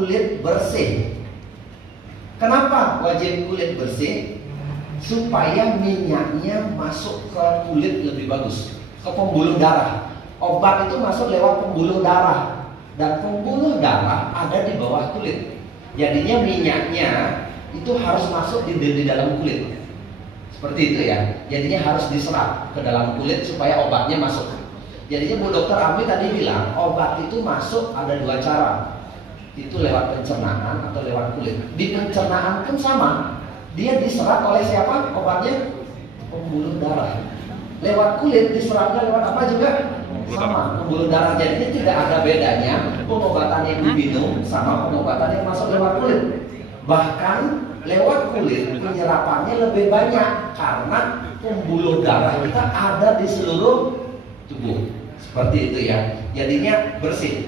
kulit bersih. Kenapa wajib kulit bersih? Supaya minyaknya masuk ke kulit lebih bagus, ke pembuluh darah. Obat itu masuk lewat pembuluh darah, dan pembuluh darah ada di bawah kulit. Jadinya minyaknya itu harus masuk di dalam kulit. Seperti itu ya. Jadinya harus diserap ke dalam kulit supaya obatnya masuk. Jadinya Bu Dokter Ami tadi bilang obat itu masuk ada dua cara. Itu lewat pencernaan atau lewat kulit. Di pencernaan pun sama. Dia diserap oleh siapa obatnya? Pembuluh darah. Lewat kulit diserapnya lewat apa juga? Sama, pembuluh darah. Jadi tidak ada bedanya pengobatan yang diminum sama pengobatan yang masuk lewat kulit. Bahkan lewat kulit penyerapannya lebih banyak karena pembuluh darah kita ada di seluruh tubuh. Seperti itu ya. Jadinya bersih.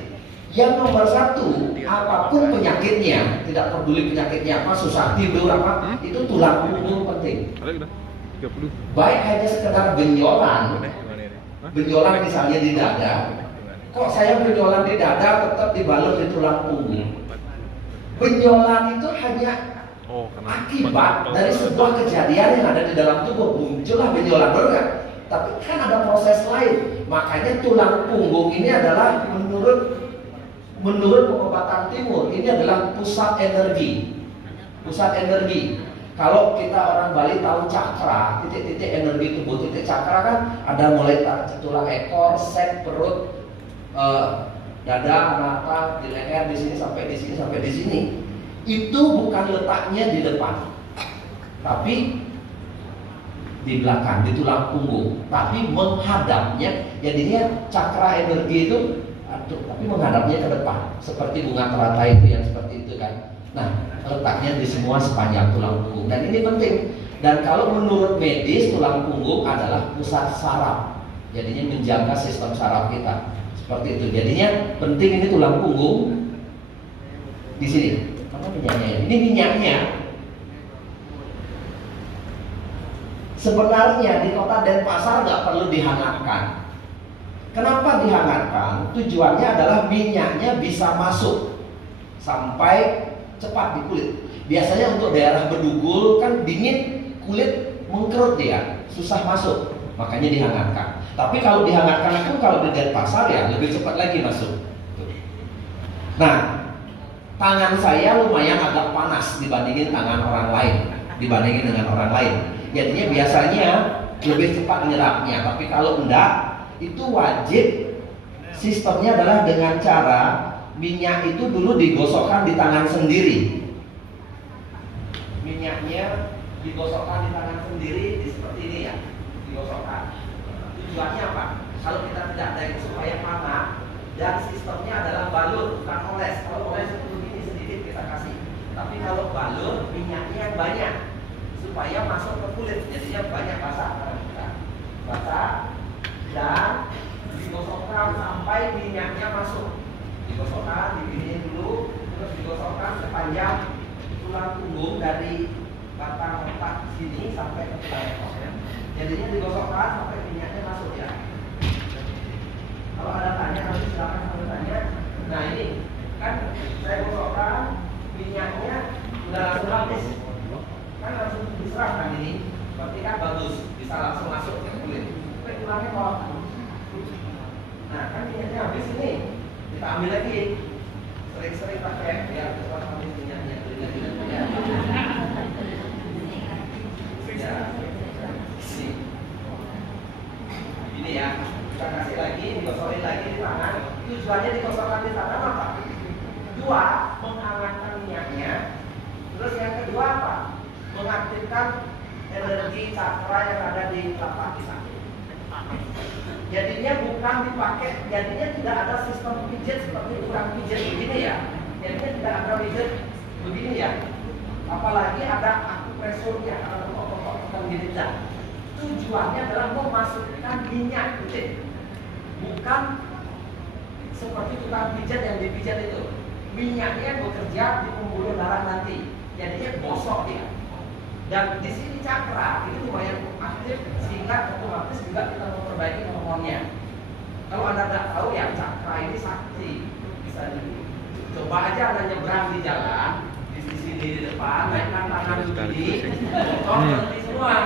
Yang nomor satu, apapun penyakitnya, tidak peduli penyakitnya apa, susah tidur apa, itu tulang punggung penting. Baik hanya sekedar benjolan misalnya di dada, kok saya benjolan di dada tetap dibalut di tulang punggung. Benjolan itu hanya akibat dari sebuah kejadian yang ada di dalam tubuh, muncullah benjolan, benar nggak? Tapi kan ada proses lain. Makanya tulang punggung ini adalah menurut pengobatan timur, ini adalah pusat energi. Pusat energi. Kalau kita orang Bali tahu cakra, titik-titik energi tubuh, titik cakra kan ada mulai tulang ekor, sek, perut, dada, mata, di leher, di sini sampai di sini sampai di sini. Itu bukan letaknya di depan, tapi di belakang, di tulang punggung. Tapi menghadapnya, jadinya cakra energi itu tapi menghadapnya ke depan, seperti bunga teratai itu yang seperti itu kan. Nah, letaknya di semua sepanjang tulang punggung, dan ini penting. Dan kalau menurut medis, tulang punggung adalah pusat saraf, jadinya menjaga sistem saraf kita. Seperti itu. Jadinya penting ini tulang punggung di sini. Mana minyaknya? Ini minyaknya. Sebenarnya di kota Denpasar nggak perlu dihangatkan. Kenapa dihangatkan? Tujuannya adalah minyaknya bisa masuk sampai cepat di kulit. Biasanya untuk daerah Bedugul kan dingin, kulit mengkerut dia, susah masuk, makanya dihangatkan. Tapi kalau dihangatkan itu kalau di Denpasar ya lebih cepat lagi masuk. Nah, tangan saya lumayan agak panas dibandingin tangan orang lain, dibandingin dengan orang lain. Jadinya biasanya lebih cepat menyerapnya. Tapi kalau enggak, itu wajib sistemnya adalah dengan cara minyak itu dulu digosokkan di tangan sendiri. Minyaknya digosokkan di tangan sendiri seperti ini ya, digosokkan. Tujuannya apa? Kalau kita tidak ada itu supaya panas, dan sistemnya adalah balut, bukan oles. Kalau oles itu begini sedikit kita kasih, tapi kalau balut minyaknya yang banyak supaya masuk ke kulit, jadinya banyak basah. Basah dan digosokkan sampai minyaknya masuk. Digosokkan, diginiin dulu, terus digosokkan sepanjang tulang punggung dari batang otak sini sampai ke tulang ekor. Jadinya digosokkan sampai minyaknya masuk ya. Kalau ada tanya nanti silakan sambil tanya. Nah ini kan saya gosokkan minyaknya sudah langsung habis, kan langsung diserap kan ini. Berarti kan bagus, bisa langsung masuk ke kulit. Tulangnya bawah. Nah kan minyaknya habis ini, kita ambil lagi, sering-sering pakai biar cepat habis minyaknya. Ya, ini ya, kita kasih lagi, digosokin lagi di tangan. Tujuannya digosokkan di tangan apa? Dua, menghangatkan minyaknya. Terus yang kedua apa? Mengaktifkan energi cakra yang ada di telapak pisang. Jadinya bukan dipakai, jadinya tidak ada sistem pijat seperti orang pijat begini ya. Jadinya tidak ada pijat begini ya. Apalagi ada akupresurnya, ada pokok-pokok gini tidak. Tujuannya adalah memasukkan minyak kulit, bukan seperti tukang pijat yang dipijat itu. Minyaknya bekerja di pembuluh darah nanti, jadinya gosok dia. Dan di sini cakra itu lumayan aktif sehingga otomatis juga kita memperbaiki hormonnya. Kalau Anda tidak tahu ya, cakra ini sakti, bisa Coba aja Anda nyebrang di jalan, di sini di depan, naikkan tangan begini, berhenti semua.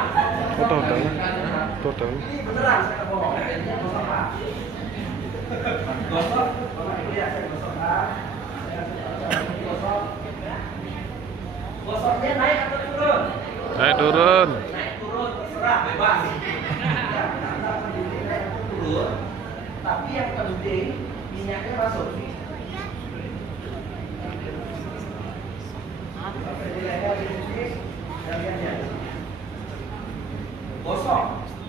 Total. Ini beneran saya bohong, jadinya gosok Pak. Gosok, ini ya saya gosok Pak. Gosok. Gosoknya naik atau turun? Naik turun. Naik turun, terserah, bebas. Ya, Anda pendidik naik atau turun, tapi yang penting minyaknya masuk. Sampai di leher di sini, dan lihatnya. Gosok,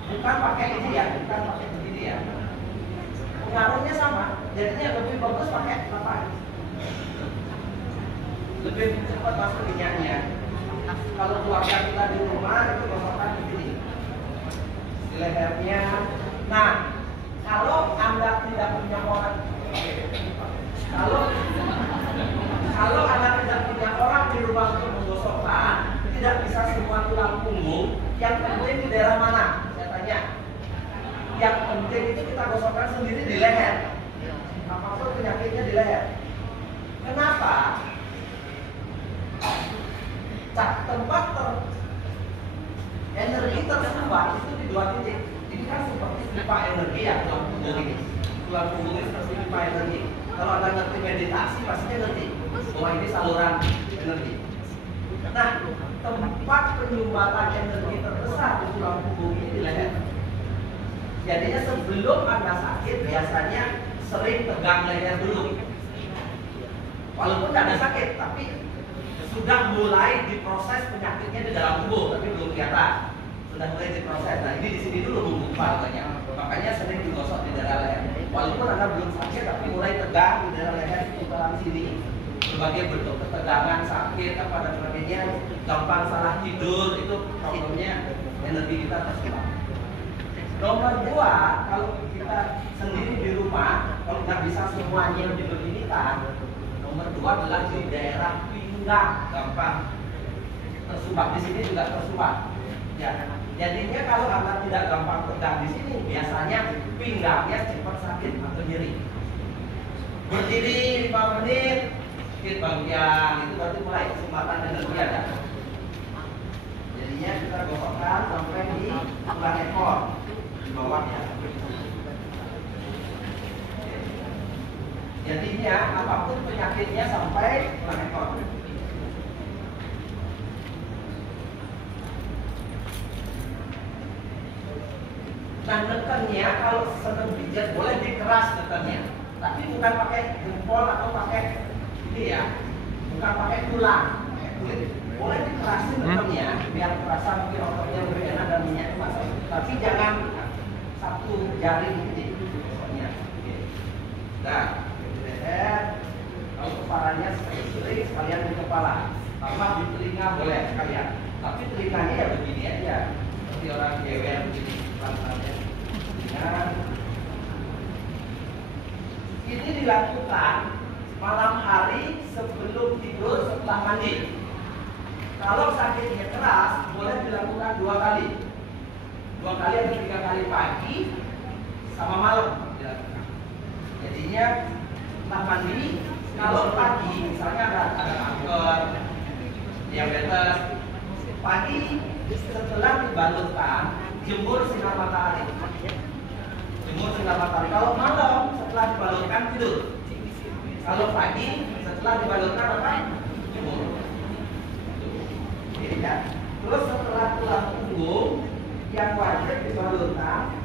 bukan pakai ini ya, bukan pakai begini ya. Pengaruhnya sama, jadinya lebih bagus pakai apa? Lebih cepat masuk minyaknya. Kalau keluarga kita di rumah itu gosokkan begini di lehernya. Nah, kalau Anda tidak punya orang, kalau Anda tidak punya orang di rumah untuk menggosokkan, tidak bisa semua tulang punggung. Yang penting di daerah mana? Saya tanya. Yang penting itu kita gosokkan sendiri di leher. Apapun penyakitnya di leher. Kenapa? Tempat energi tersumbat itu di dua titik. Ini kan seperti pipa energi ya, tulang punggung ini. Tulang punggung ini seperti pipa energi. Kalau Anda ngerti meditasi, pastinya ngerti bahwa ini saluran energi. Nah, tempat penyumbatan energi terbesar di tulang punggung ini di leher. Jadinya sebelum Anda sakit, biasanya sering tegang leher dulu. Walaupun tidak ada sakit, tapi sudah mulai diproses penyakitnya di dalam tubuh, tapi belum kelihatan. Sudah mulai diproses. Nah, ini di sini dulu mengumpal banyak. Makanya sering digosok di daerah leher. Walaupun Anda belum sakit, tapi mulai tegang di daerah leher di putaran sini. Berbagai bentuk ketegangan, sakit, apa dan sebagainya, gampang salah tidur, itu problemnya energi kita tersumbat. Nomor dua, kalau kita sendiri di rumah, kalau nggak bisa semuanya dibeginikan, nomor dua adalah di daerah pinggang, gampang tersumbat. Di sini juga tersumbat. Ya, jadinya kalau Anda tidak gampang tegang di sini, biasanya pinggangnya cepat sakit atau nyeri. Berdiri 5 menit, sakit bagian, itu berarti mulai kesempatan energi ada. Jadinya kita gosokkan sampai di tulang ekor di bawahnya. Jadinya apapun penyakitnya sampai tulang ekor. Nah, nekennya kalau senang pijat boleh dikeras nekennya, tapi bukan pakai jempol atau pakai ini ya, bukan pakai tulang, pakai kulit. Boleh dikerasin nekennya biar terasa mungkin ototnya lebih enak dan minyak masuk. Tapi jangan satu jari ini. Nah, di leher, kalau kepalanya sering sekalian di kepala, tambah di telinga boleh sekalian. Tapi telinganya ya begini aja, seperti orang jewer begini. Ini dilakukan malam hari sebelum tidur setelah mandi. Kalau sakitnya keras, boleh dilakukan 2 kali. 2 kali atau 3 kali pagi sama malam dilakukan. Jadinya setelah mandi, kalau pagi misalnya ada kanker, diabetes, pagi setelah dibalurkan, jemur sinar matahari. Jemur sinar matahari. Kalau malam setelah dibalurkan tidur. Kalau pagi setelah dibalurkan apa? Jemur. Oke, ya. Terus setelah tulang punggung yang wajib dibalurkan